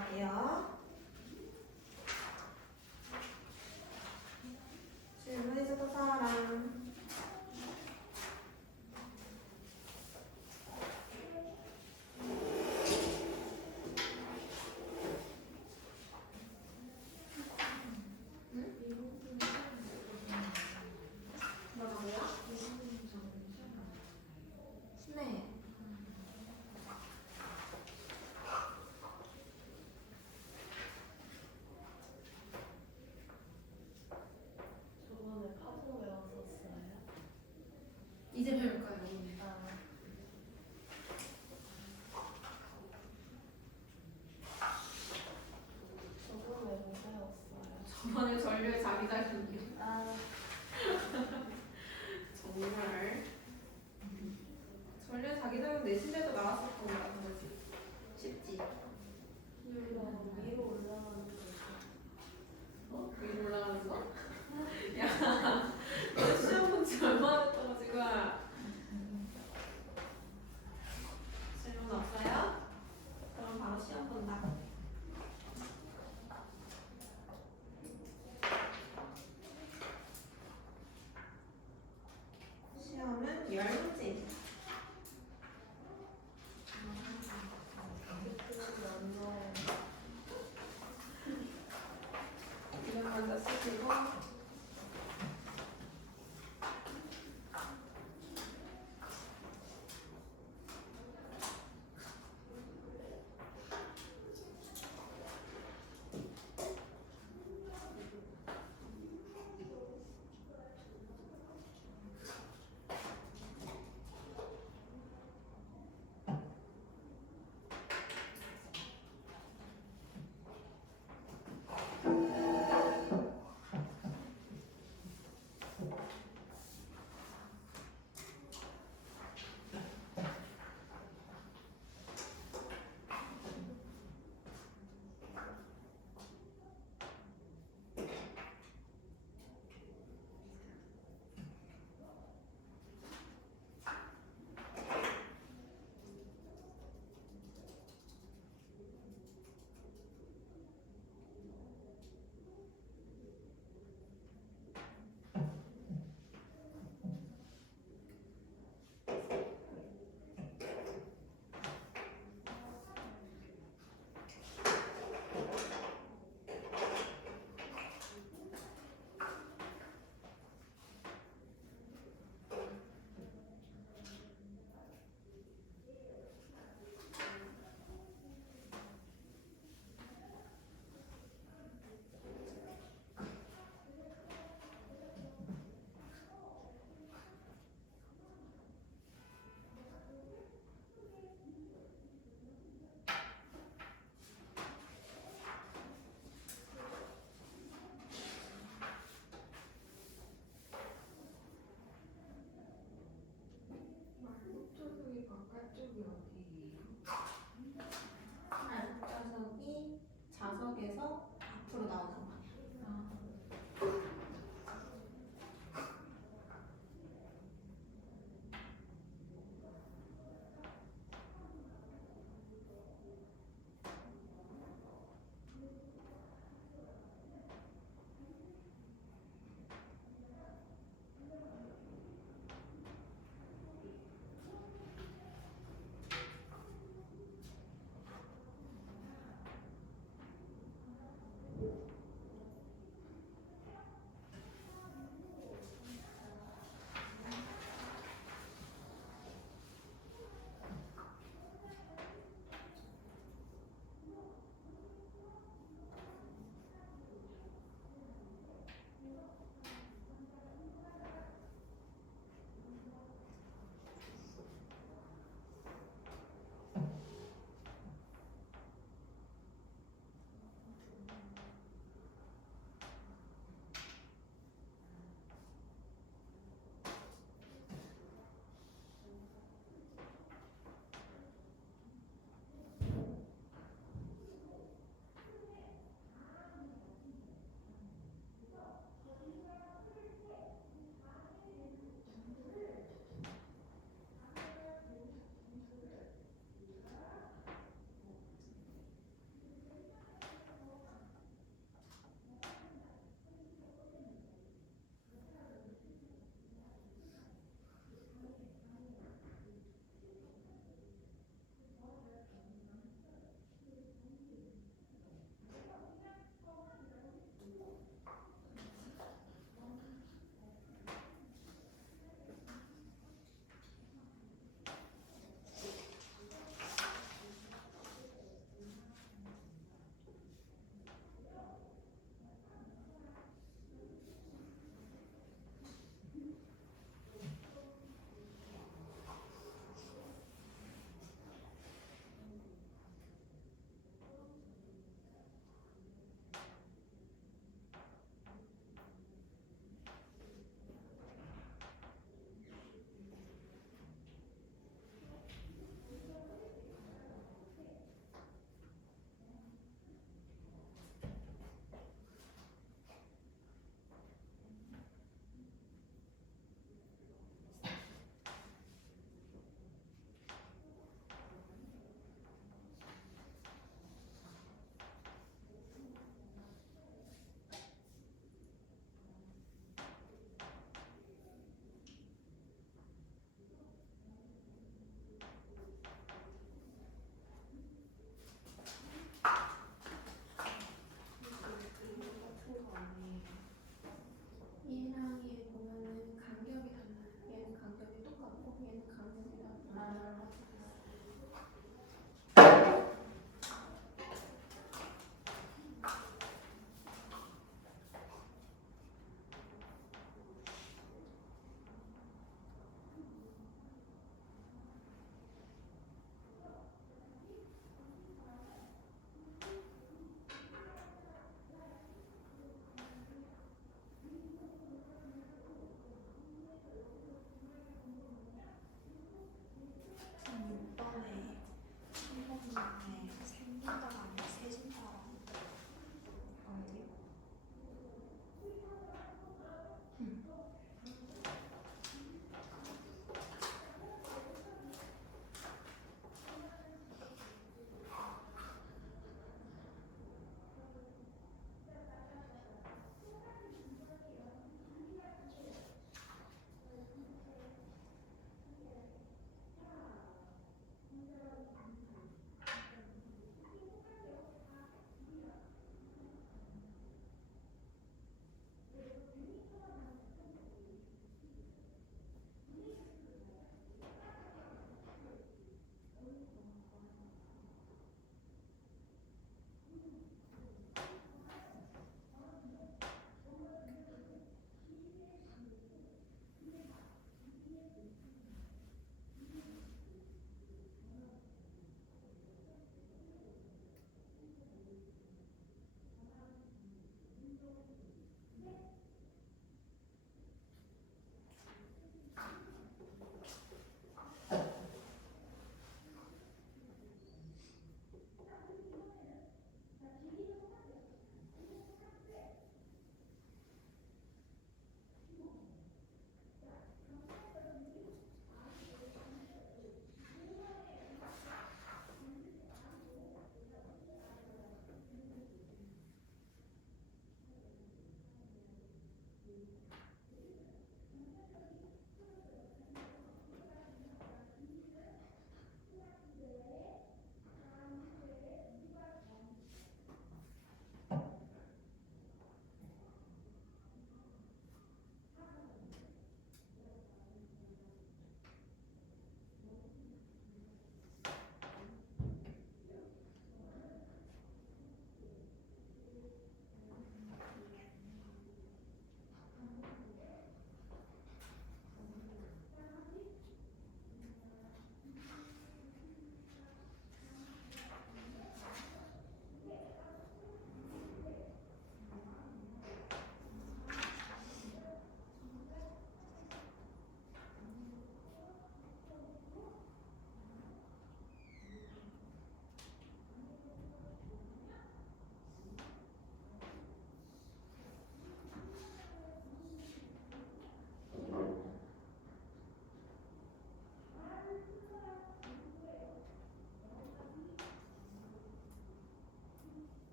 넘어갈게요. 질문 있었던 사람. 뭐라고요? 네. 저번에 파도 외웠었어요. 이제 배울 거예요. 저번에 못 배웠어요. 저번에 전류의 자기작용이요. 아, 정말 전류의 자기작용 내신에도 나왔었던 거 같은 거지. 쉽지? 이거 위로 올라가는 거. 어? 위로 올라가는 거? 야, 너 시험 본 지 얼마나 됐다고 지금? 질문 없어요? 그럼 바로 시험 본다.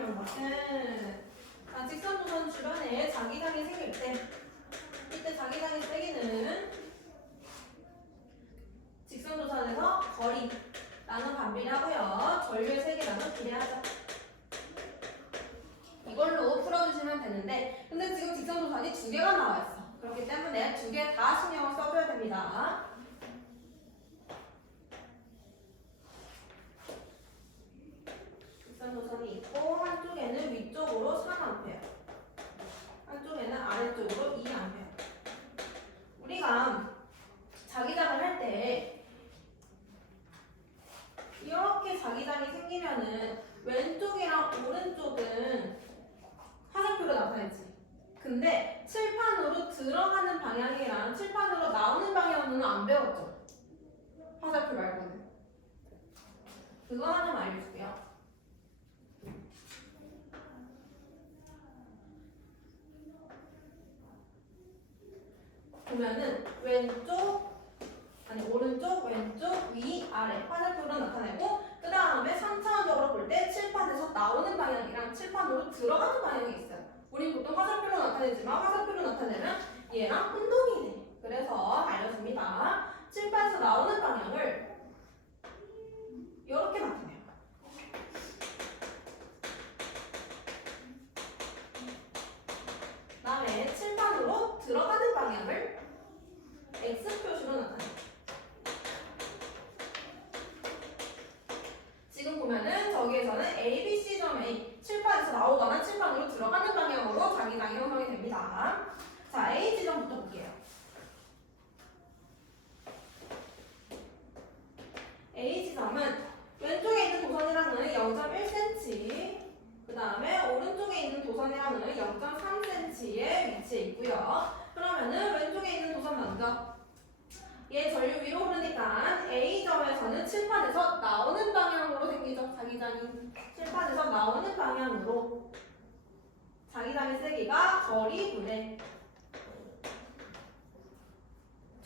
중요한 것은 자, 직선도선 주변에 자기장이 생길 때 이때 자기장의 세기는 직선도선에서 거리 나는 반비례하고요. 전류의 세기랑은 비례하죠. 이걸로 풀어주시면 되는데 근데 지금 직선도선이 두 개가 나와 있어. 그렇기 때문에 두 개 다 신경을 써줘야 됩니다. 직선도선이 있고 한쪽에는 위쪽으로 3A 한쪽에는 아래쪽으로 2A 우리가 자기장을 할 때 이렇게 자기장이 생기면은 왼쪽이랑 오른쪽은 화살표로 나타내지. 근데 칠판으로 들어가는 방향이랑 칠판으로 나오는 방향은 안 배웠죠? 화살표 말고는. 그거 하나만 알려줄게요. 보면은 왼쪽, 아니 오른쪽, 왼쪽, 위, 아래 화살표로 나타내고 그 다음에 3차원적으로 볼 때 칠판에서 나오는 방향이랑 칠판으로 들어가는 방향이 있어요. 우리 보통 화살표로 나타내지만 화살표로 나타내면 얘랑 혼동이 돼. 그래서 알려줍니다. 칠판에서 나오는 방향을 이렇게 나타내요. 그 다음에 칠판으로 들어가는 방향을 X표시로 나타내요. 지금 보면은 저기에서는 A, B, C점 A 칠판에서 나오거나 칠판으로 들어가는 방향으로 자기장이 형성이 됩니다. 자, A 지점부터 볼게요. A 지점은 왼쪽에 있는 도선이랑은 0.1cm 그 다음에 오른쪽에 있는 도선이랑은 0.3cm에 위치해 있고요. 그러면은 왼쪽에 있는 도선 먼저 얘 전류 위로 흐르니까 A점에서는 칠판에서 나오는 방향으로 생기죠. 자기장이 칠판에서 나오는 방향으로 자기장의 세기가 거리분의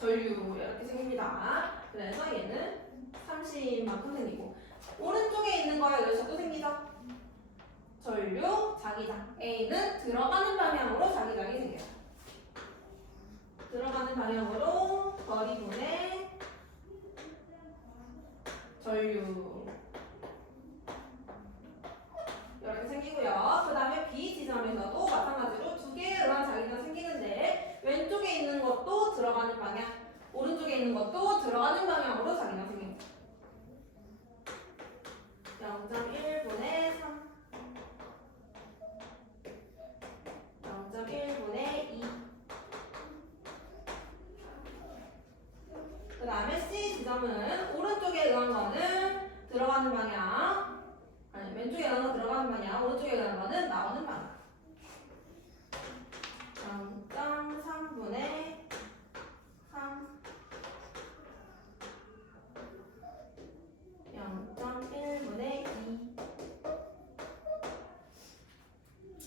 전류 이렇게 생깁니다. 그래서 얘는 30만큼 생기고 오른쪽에 있는 거에 의해서 또 생기죠. 전류, 자기장 A는 들어가는 방향으로 자기장이 생겨요. 들어가는 방향으로 거리분의 전류 이렇게 생기고요. 그 다음에 B 지점에서도 마찬가지로 두 개에 의한 자기장 생기는데 왼쪽에 있는 것도 들어가는 방향, 오른쪽에 있는 것도 들어가는 방향으로 자기장 생깁니다. 0.1분의 3, 0.1분의 2. 그 다음에 C 지점은 오른쪽에 의한 거는 들어가는 방향, 아니 왼쪽에 의한 거 들어가는 방향, 오른쪽에 의한 거는 나오는 방향. 0.3분의 3, 0.1분의 2.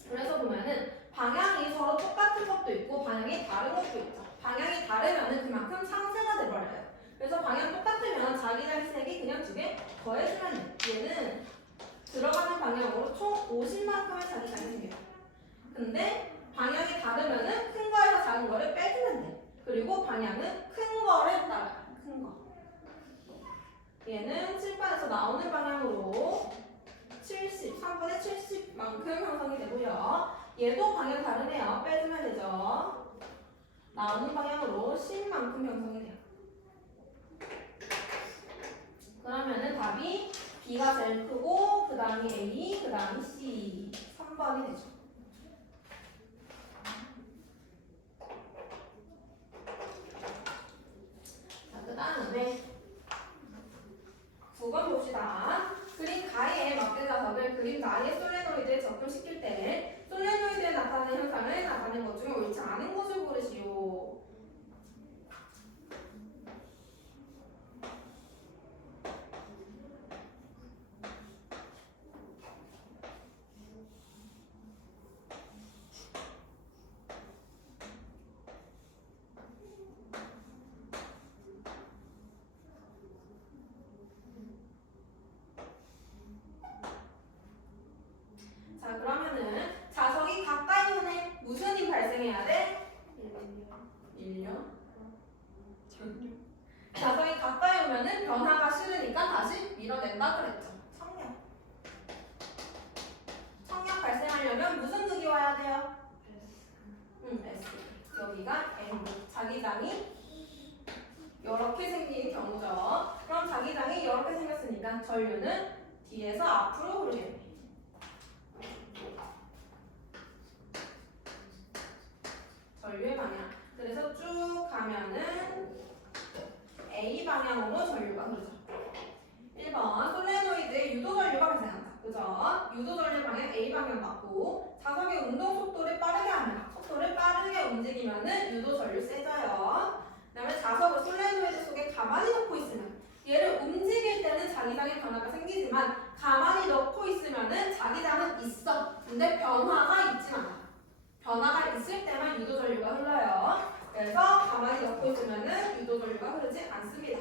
그래서 보면은 방향이 서로 똑같은 것도 있고 방향이 다른 것도 있죠. 방향이 다르면은 그만큼 상쇄가 돼버려요. 그래서 방향 똑같으면 자기장 색이 그냥 두 개 더해주면 돼. 얘는 들어가는 방향으로 총 50만큼의 자기장이 생겨요. 근데 방향이 다르면은 큰 거에서 작은 거를 빼주면 돼. 그리고 방향은 큰 거를 따라요. 큰 거. 얘는 칠판에서 나오는 방향으로 3분의 70만큼 형성이 되고요. 얘도 방향 다르네요. 빼주면 되죠. 나오는 방향으로 10만큼 형성이 돼요. 그러면은 답이 B가 제일 크고 그 다음이 A, 그 다음이 C 3번이 되죠. 자, 그 다음에 9번 봅시다. 그림 가에 막대 자석을 그림 가에 솔레노이드에 적용시킬 때 솔레노이드에 나타나는 현상을 나타낸 것 중에 옳지 않은 것을 고르시오. 밀어낸다 그랬죠. 청력 발생하려면 무슨 극이 와야 돼요? S. 여기가 N. 자기장이 이렇게 생긴 경우죠. 그럼 자기장이 이렇게 생겼으니까 전류는 뒤에서 앞으로 흐르겠네. 전류의 방향. 그래서 쭉 가면은 A 방향으로 전류가 흐르죠. 1번 솔레노이드에 유도 전류가 발생한다. 그죠? 유도 전류 방향 A 방향 맞고 자석의 운동 속도를 빠르게 하면 속도를 빠르게 움직이면은 유도 전류 세져요. 그다음에 자석을 솔레노이드 속에 가만히 놓고 있으면 얘를 움직일 때는 자기장의 변화가 생기지만 가만히 넣고 있으면은 자기장은 있어. 근데 변화가 있진 않아. 변화가 있을 때만 유도 전류가 흘러요. 그래서 가만히 넣고 있으면은 유도 전류가 흐르지 않습니다.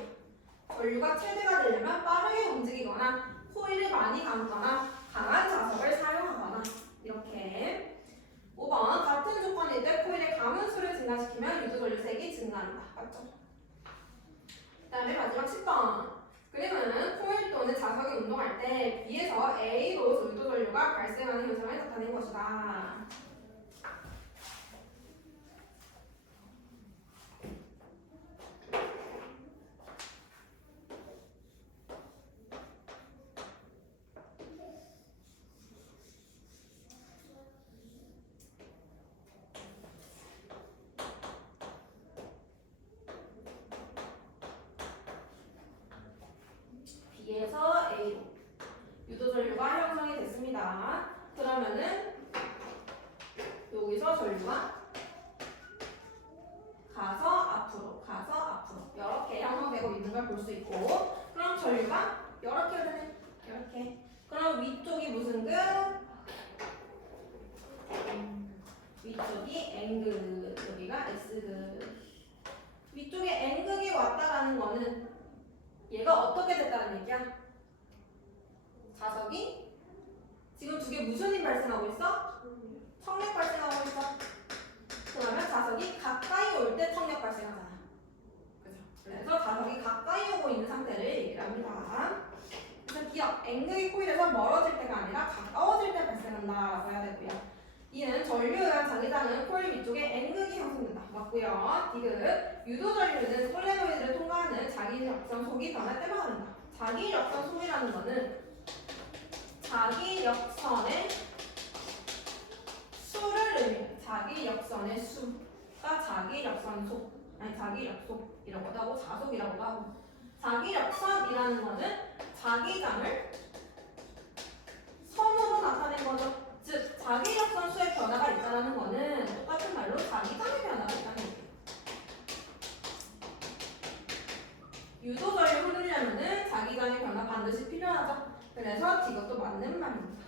전류가 최대가 되려면 빠르게 움직이거나 코일을 많이 감거나 강한 자석을 사용하거나 이렇게. 5번 같은 조건일 때 코일의 가문수를 증가시키면 유도 전류 색이 증가한다. 맞죠? 그 다음에 마지막 10번. 그림은 코일 또는 자석이 운동할 때 B에서 A로 유도 전류가 발생하는 현상을 나타낸 것이다. B에서 A로 유도 전류가 형성이 됐습니다. 그러면은 여기서 전류가 가서 앞으로 이렇게 형성되고 있는 걸 볼 수 있고, 그럼 전류가 이렇게 흐르네. 이렇게. 그럼 위쪽이 무슨 극? 위쪽이 N극, 여기가 S극. 위쪽에 N극이 왔다라는 거는 얘가 어떻게 됐다는 얘기야? 자석이 지금 두 개 무슨 힘 발생하고 있어? 청력 발생하고 있어. 그러면 자석이 가까이 올 때 청력 발생하잖아. 그죠? 그래서 자석이 가까이 오고 있는 상태를 얘기를 합니다. 그래서 기억, N극이 코일에서 멀어질 때가 아니라 가까워질 때 발생한다라고 해야 되고요. 이는 전류에 의한 자기장은 코일 위쪽에 N극이 형성된다. 맞고요. D극, 유도 전류는 솔레노이드를 통과하는 자기력선 속이 변할 때만 흐른다. 자기력선 속이라는 거는 자기력선의 수를 의미해요. 자기력선의 수가 자기력선 속, 아니 자기력속이라고도 하고 자속이라고도 하고, 자기력선이라는 거는 자기장을 선으로 나타낸 거죠. 즉 자기력선 수의 변화가 있다는 거는 똑같은 말로 자기장의 변화가 있다는 거예요. 유도 전류 흐르려면은 자기장의 변화 반드시 필요하죠. 그래서 이것도 맞는 말입니다.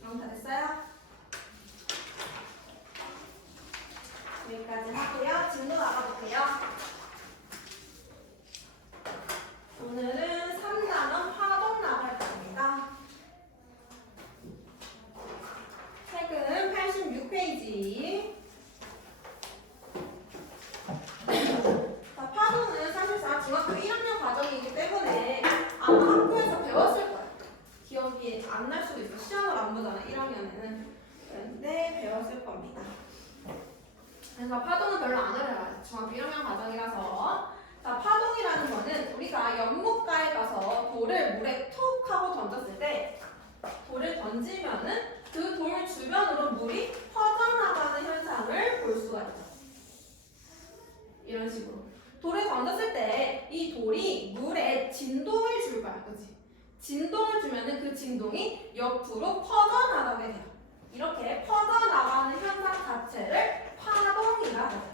그럼 다 됐어요? 여기까지 하고요. 진도 나가볼게요. 오늘은 3단원 파동 나갈 겁니다. 책은 86페이지. 자, 파동은 사실상 중학교 1학년 과정이기 때문에 아마 학교에서 배웠을 거예요. 기억이 안 날 수도 있어. 시험을 안 보잖아, 1학년에는. 그런데 배웠을 겁니다. 그래서 파동은 별로 안 어려워요. 중학교 1학년 과정이라서. 자, 파동이라는 거는 우리가 연못가에 가서 돌을 물에 톡 하고 던졌을 때 돌을 던지면은 그 돌 주변으로 물이 퍼져나가는 현상을 볼 수가 있죠. 이런 식으로. 돌을 던졌을 때 이 돌이 물에 진동을 줄 거야. 그치? 진동을 주면은 그 진동이 옆으로 퍼져나가게 돼요. 이렇게 퍼져나가는 현상 자체를 파동이라고 해요.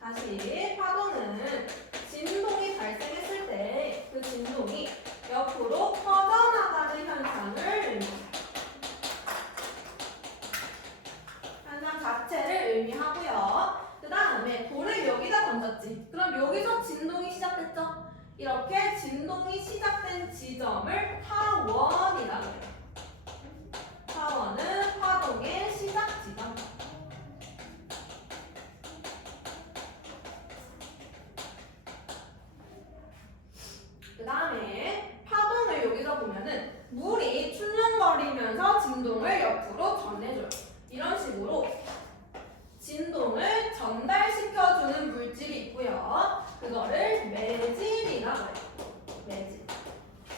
다시 파동은 진동이 발생했을 때 그 진동이 옆으로 퍼져나가는 현상을 의미해요. 현상 자체를 의미하고요. 그 다음에 돌을 여기다 던졌지. 그럼 여기서 진동이 시작됐죠? 이렇게 진동이 시작된 지점을 타원이라고 해요. 타원은 파동의 시작 지점. 매질이라고 해요. 매질.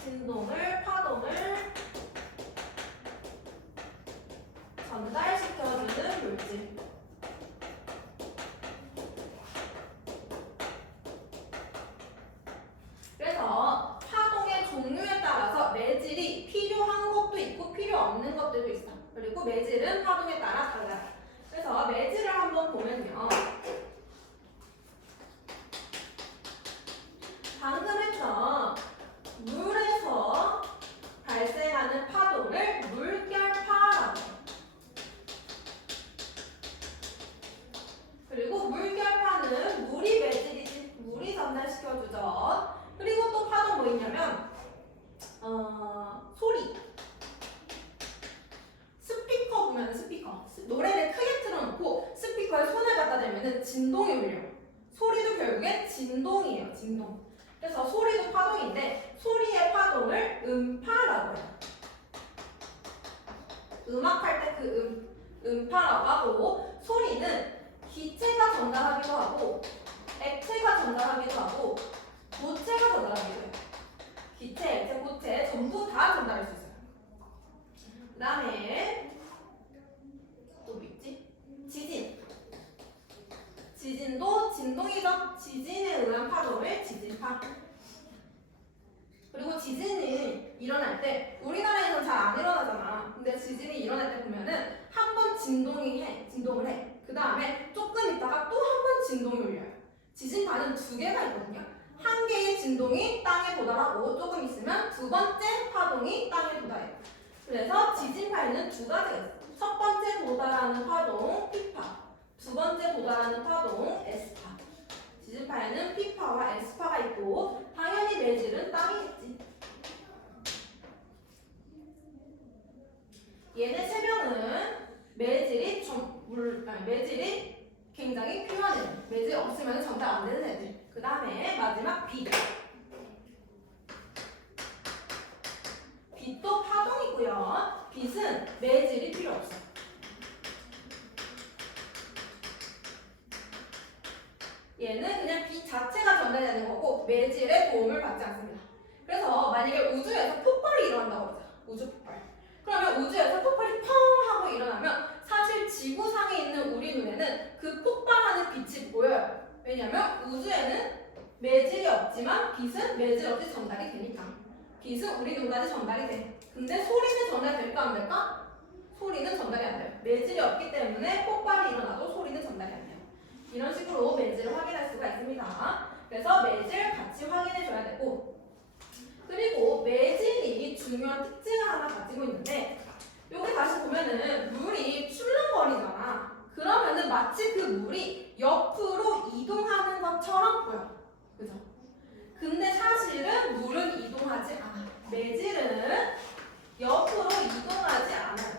진동을, 파동을 전달시켜주는 물질. 그래서 파동의 종류에 따라서 매질이 필요한 것도 있고 필요 없는 것들도 있어. 그리고 매질은 파동에 따라 달라요. 그래서 매질을 한번 보면요. 방금 했던 물에서 발생하는 파동을 물결파라고 해요. 그리고 물결파는 물이 매질이지. 물이 전달시켜주죠. 그리고 또 파동 뭐 있냐면 소리. 스피커 보면 스피커. 노래를 크게 틀어놓고 스피커에 손을 갖다 대면 진동이 울려요. 소리도 결국엔 진동이에요. 진동. 그래서 소리도 파동인데 소리의 파동을 음파라고 해요. 음악할 때 그 음파라고 하고 소리는 기체가 전달하기도 하고 액체가 전달하기도 하고 고체가 전달하기도 해요. 기체, 액체, 고체 전부 다 전달할 수 있어요. 그 다음에 또 뭐 있지? 지진. 지진도 진동이죠. 지진에 의한 파동을 지진파. 그리고 지진이 일어날 때 우리나라에서는 잘 안 일어나잖아. 근데 지진이 일어날 때 보면은 한 번 진동을 해. 그 다음에 조금 있다가 또 한 번 진동이 울려요. 지진파는 두 개가 있거든요. 한 개의 진동이 땅에 도달하고 조금 있으면 두 번째 파동이 땅에 도달해요. 그래서 지진파에는 두 가지가 있어요. 첫 번째 도달하는 파동 P파, 두 번째 도달하는 파동 S파. 지진파에는 P파와 S파가 있고 당연히 매질은 땅이겠지. 얘네 세 명은 매질이 굉장히 필요한 애들. 매질 없으면 전달 안 되는 애들. 그 다음에 마지막 빛. 빛도 파동이고요. 빛은 매질이 필요 없어. 얘는 그냥 빛 자체가 전달되는 거고 매질의 도움을 받지 않습니다. 그래서 만약에 우주에서 폭발이 일어난다고 하자. 우주 폭발. 그러면 우주에서 폭발이 펑 하고 일어나면 사실 지구상에 있는 우리 눈에는 그 폭발하는 빛이 보여요. 왜냐면 우주에는 매질이 없지만 빛은 매질 없이 전달이 되니까. 빛은 우리 눈까지 전달이 돼. 근데 소리는 전달될까 안 될까? 소리는 전달이 안 돼요. 매질이 없기 때문에 폭발이 일어나도 소리는 전달이 안 돼요. 이런 식으로 매질을 확인할 수가 있습니다. 그래서 매질 같이 확인해줘야 되고, 그리고 매질이 중요한 특징을 하나 가지고 있는데, 여기 다시 보면은 물이 출렁거리잖아. 그러면은 마치 그 물이 옆으로 이동하는 것처럼 보여. 그죠? 근데 사실은 물은 이동하지 않아요. 매질은 옆으로 이동하지 않아요.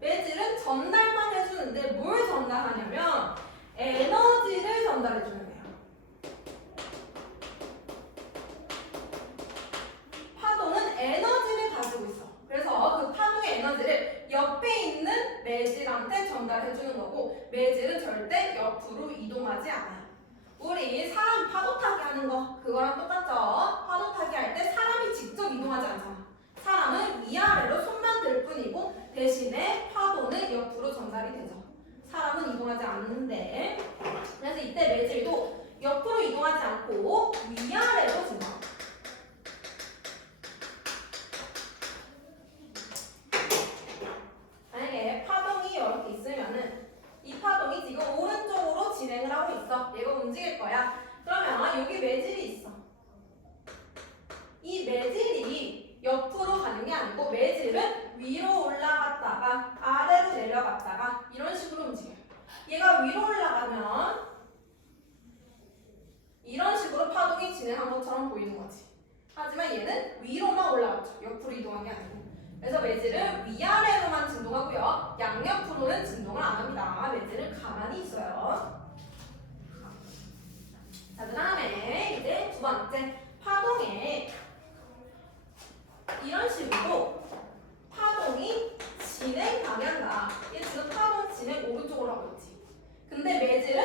매질은 전달만 해주는데 뭘 전달하냐면 에너지를 전달해주는 거예요. 파동은 에너지를 가지고 있어. 그래서 그 파동의 에너지를 옆에 있는 매질한테 전달해주는 거고 매질은 절대 옆으로 이동하지 않아요. 우리 사람 파도 타기 하는 거 그거랑 똑같죠? 파도 타기 할 때 사람이 직접 이동하지 않잖아. 사람은 위아래로 손만 들 뿐이고 대신에 파도는 옆으로 전달이 되죠. 사람은 이동하지 않는데 그래서 이때 매질도 옆으로 이동하지 않고 위아래로 진동합니다. 만약에 파동이 이렇게 있으면은 이 파동이 지금 오른쪽으로 진행을 하고 있어. 얘가 움직일 거야. 그러면 여기 매질이 있어. 이 매질이 옆으로 가는 게 아니고 매질은 위로 올라갔다가 아래로 내려갔다가 이런 식으로 움직여요. 얘가 위로 올라가면 이런 식으로 파동이 진행한 것처럼 보이는 거지. 하지만 얘는 위로만 올라갔죠. 옆으로 이동한 게 아니고. 그래서 매질은 위아래로만 진동하고요. 양옆으로는 진동을 안 합니다. 매질은 가만히 있어요. 자, 그 다음에 이제 두 번째 파동에 이런 식으로 파동이 진행 방향과 얘 지금 파동 진행 오른쪽으로 하고 있지. 근데 매질은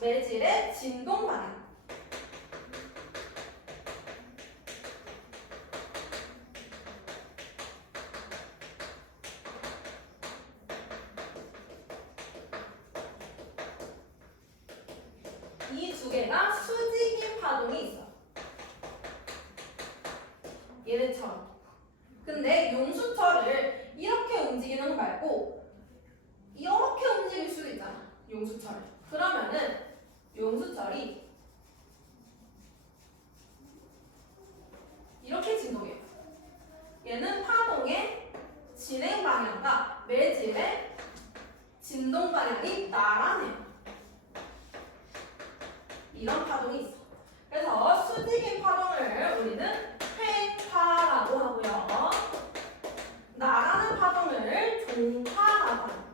매질의 진동 방향. 이 두 개가 수직인 파동이 있어. 얘네처럼. 근데 용수철을 이렇게 움직이는 거 말고 이렇게 움직일 수도 있잖아. 용수철을. 그러면은 용수철이 이렇게 진동해요. 얘는 파동의 진행 방향과 매질의 진동 방향이 나란해요. 이런 파동이 있어. 그래서 수직인 파동을 우리는 횡파라고 하고요. 나가는 파동을 종파라고 합니다.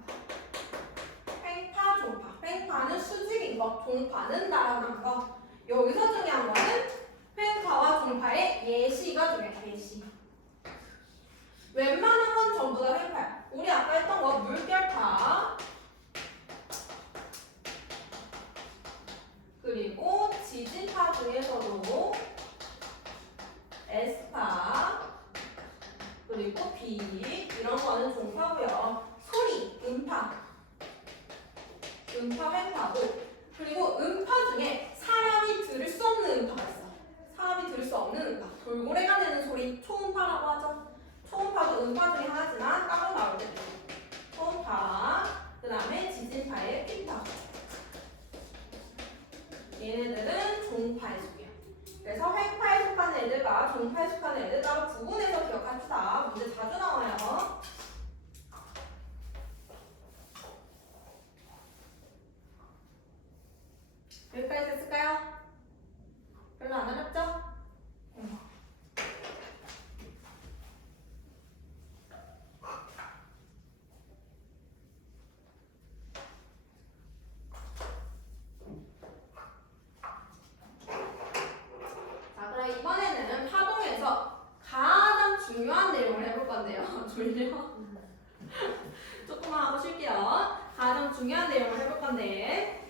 횡파, 종파. 횡파는 수직인 거, 종파는 나가는 거. 여기서 중요한 거는 횡파와 종파의 예시가 중요해. 예시. 웬만한 건 전부 다 횡파야. 우리 아까 했던 거 물결파. 그리고 지진파 중에서도 S파 그리고 B 이런 거는 종파고요. 소리, 음파, 횡파고 그리고 음파 중에 사람이 들을 수 없는 음파가 있어. 사람이 들을 수 없는 음파. 돌고래가 내는 소리 초음파라고 하죠. 초음파도 음파 중에 하나지만 따로 나올 때 초음파. 그 다음에 지진파의 피파. 얘네들은 종파에 속해요. 그래서 횡파에 속하는 애들과 종파에 속하는 애들 따로 구분해서 기억합시다. 문제 자주 나와요. 여기까지 됐을까요? 별로 안 어렵죠? 이번에는 파동에서 가장 중요한 내용을 해볼 건데요. 졸려? 조금만 하고 쉴게요. 가장 중요한 내용을 해볼 건데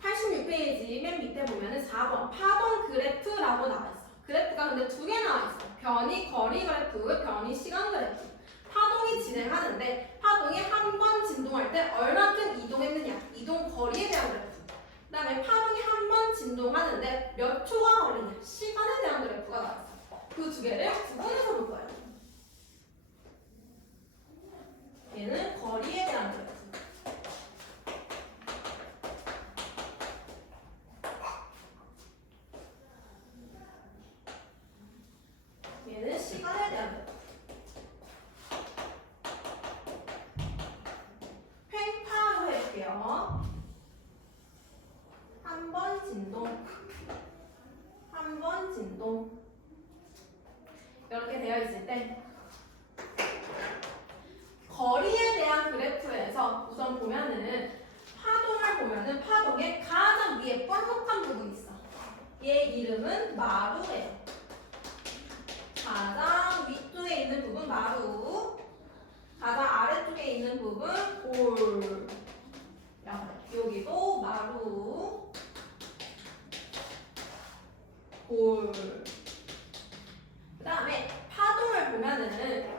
86페이지 맨 밑에 보면은 4번 파동 그래프라고 나와 있어. 그래프가 근데 두 개 나와 있어. 변이 거리 그래프, 변이 시간 그래프. 파동이 진행하는데 파동이 한 번 진동할 때 얼만큼 이동했느냐, 이동 거리에 대한 그래프. 그 다음에 파동이 한 번 진동하는데 몇 초가 걸리냐, 시간에 대한 그래프가 나왔어. 그 두 개를 구분해서 볼 거예요. 얘는 거리에 대한 그래프. 얘는 시간에 대한 그래프. 횡파로 해볼게요. 한 번 진동, 한 번 진동. 이렇게 되어 있을 때 거리에 대한 그래프에서 우선 보면은 파동을 보면은 파동의 가장 위에 볼록한 부분이 있어. 얘 이름은 마루예요. 가장 위쪽에 있는 부분 마루, 가장 아래쪽에 있는 부분 볼. 여기도 마루, 볼. 그 다음에 파동을 보면은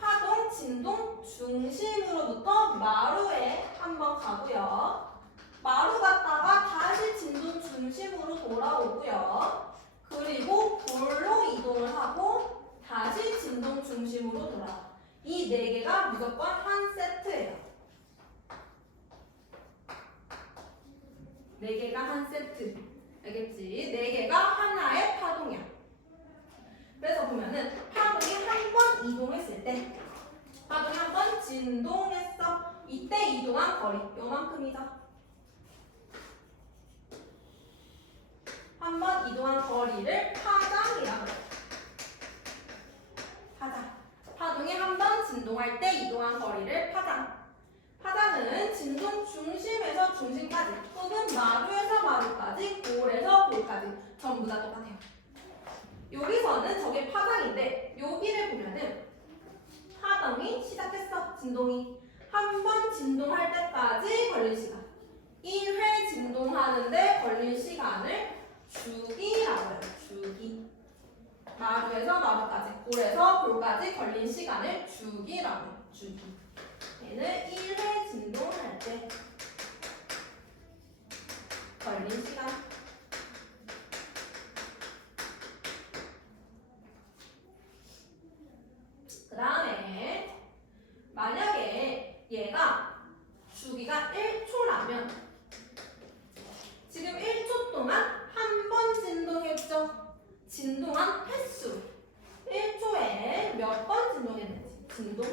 파동 진동 중심으로부터 마루에 한번 가고요. 마루 갔다가 다시 진동 중심으로 돌아오고요. 그리고 볼로 이동을 하고 다시 진동 중심으로 돌아와. 이 네 개가 무조건 한 세트예요. 네 개가 한 세트. 알겠지? 네 개가 하나의 파동이야. 그래서 보면은 파동이 한 번 이동했을 때 파동이 한 번 진동했어. 이때 이동한 거리 요만큼이죠. 한 번 이동한 거리를 파장이라고 해요. 파장. 파동이 한 번 진동할 때 이동한 거리를 파장. 파장은 진동 중심에서 중심까지 혹은 마루에서 마루까지, 볼에서 볼까지 전부 다 똑같아요. 여기서는 저게 파장인데 여기를 보면은 파동이 시작했어. 진동이 한 번 진동할 때까지 걸린 시간. 1회 진동하는데 걸린 시간을 주기라고 해요. 주기. 마루에서 마루까지, 볼에서 볼까지 걸린 시간을 주기라고 해요. 주기. 얘는 1회 진동할 때 걸린 시간. 그 다음에 만약에 얘가 주기가 1초라면 지금 1초 동안 한 번 진동했죠? 진동한 횟수 1초에 몇 번 진동했는지 진동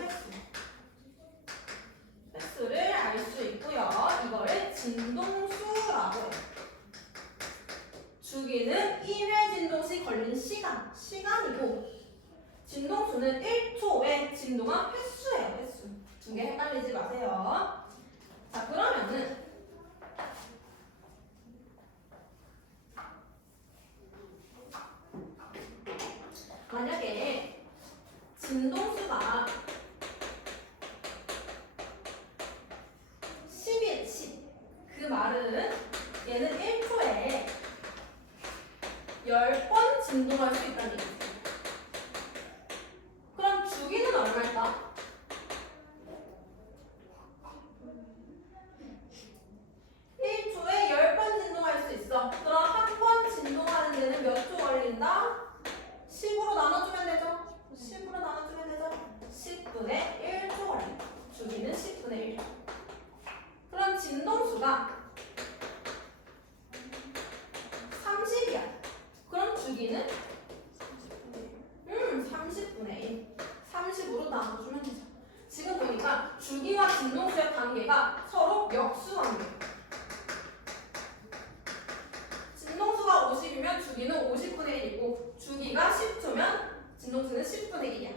횟수를 알 수 있고요. 이거를 진동수라고 해요. 주기는 1회 진동 시 걸린 시간이고 진동수는 1초에 진동한 횟수예요. 횟수. 두 개 헷갈리지 마세요. 자, 그러면은 만약에 진동수가 10이 10. 그 말은 얘는 1초에 10번 진동할 수 있다는 얘기죠. 그럼 주기는 얼마일까? 1초에 10번 진동할 수 있어. 그럼 한 번 진동하는 데는 몇 초 걸린다? 10으로 나눠주면 되죠? 10으로 나눠주면 되죠? 10분의 1초 걸린다. 주기는 10분의 1초. 그럼 진동수가 30이야. 그럼 주기는 30분의 1. 30으로 나눠주면 되죠. 지금 보니까 주기와 진동수의 관계가 서로 역수 관계. 진동수가 50이면 주기는 50분의 1이고 주기가 10초면 진동수는 10분의 1이야.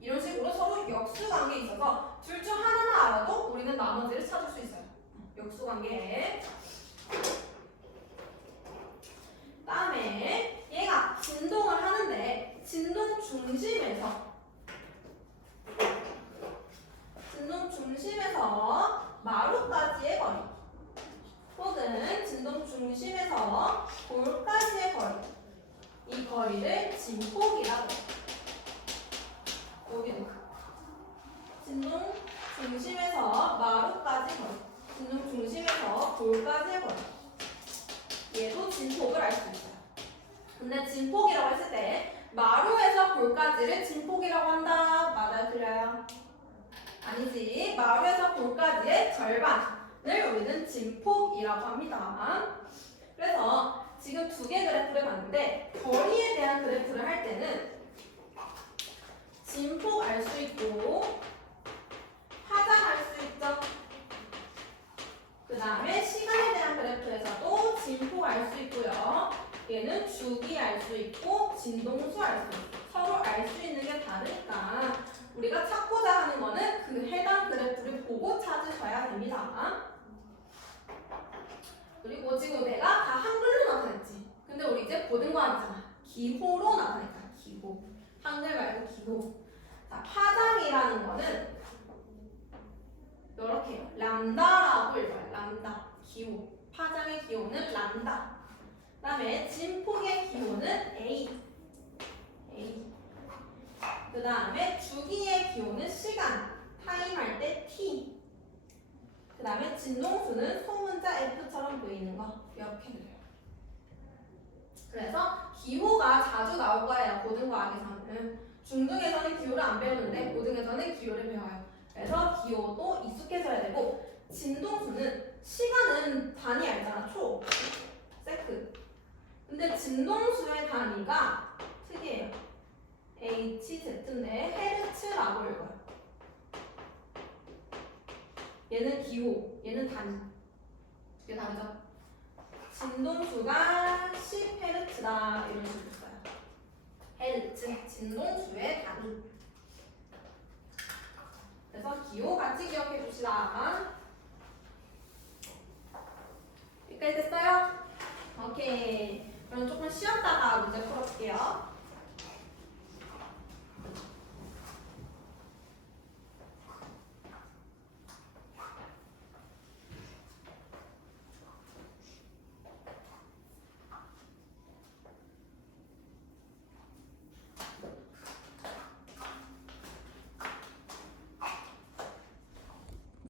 이런 식으로 서로 역수 관계에 있어서 둘 중 하나만 알아도 우리는 나머지를 찾을 수 있어요. 역수 관계. 다음에 얘가 진동을 하는데 진동 중심에서 마루까지의 거리 혹은 진동 중심에서 볼까지의 거리, 이 거리를 진폭이라고 해요. 여기도 진동 중심에서 마루까지 거리, 진동 중심에서 볼까지의 거리, 얘도 진폭을 알 수 있어요. 근데 진폭이라고 했을 때 마루에서 볼까지를 진폭이라고 한다. 맞아요? 틀려요? 아니지. 마루에서 볼까지의 절반을 우리는 진폭이라고 합니다. 그래서 지금 두 개 그래프를 봤는데 거리에 대한 그래프를 할 때는 진폭 알 수 있고 파장 알 수 있죠. 그 다음에 시간에 대한 그래프에서도 진폭 알 수 있고요. 얘는 주기 알 수 있고 진동수 알 수 있고 서로 알 수 있는 게 다르니까 우리가 찾고자 하는 거는 그 해당 그래프를 보고 찾으셔야 됩니다. 그리고 지금 내가 다 한글로 나타냈지. 근데 우리 이제 고등거 아니잖아. 기호로 나타냈다. 기호. 한글 말고 기호. 자, 파장이라는 거는 이렇게요. 람다라고 읽어요. 람다. 기호. 파장의 기호는 람다. 그 다음에 진폭의 기호는 A. 그 다음에 주기의 기호는 시간. 타임 할 때 T. 그 다음에 진동수는 소문자 F처럼 보이는 거. 이렇게 돼요. 그래서 기호가 자주 나올 거예요. 고등과학에서는. 중등에서는 기호를 안 배우는데 고등에서는 기호를 배워요. 그래서 기호도 익숙해져야 되고 진동수는 시간은 단위 알잖아. 초, 세크. 근데 진동수의 단위가 특이해요. HZ인데 헤르츠라고 읽어요. 얘는 기호, 얘는 단위. 이게 다르죠? 진동수가 10Hz다 이런 식으로 써요. 헤르츠, 진동수의 단위. 그래서 기호 같이 기억해 줍시다. 여기까지 됐어요? 오케이. 그럼 조금 쉬었다가 문제 풀어볼게요.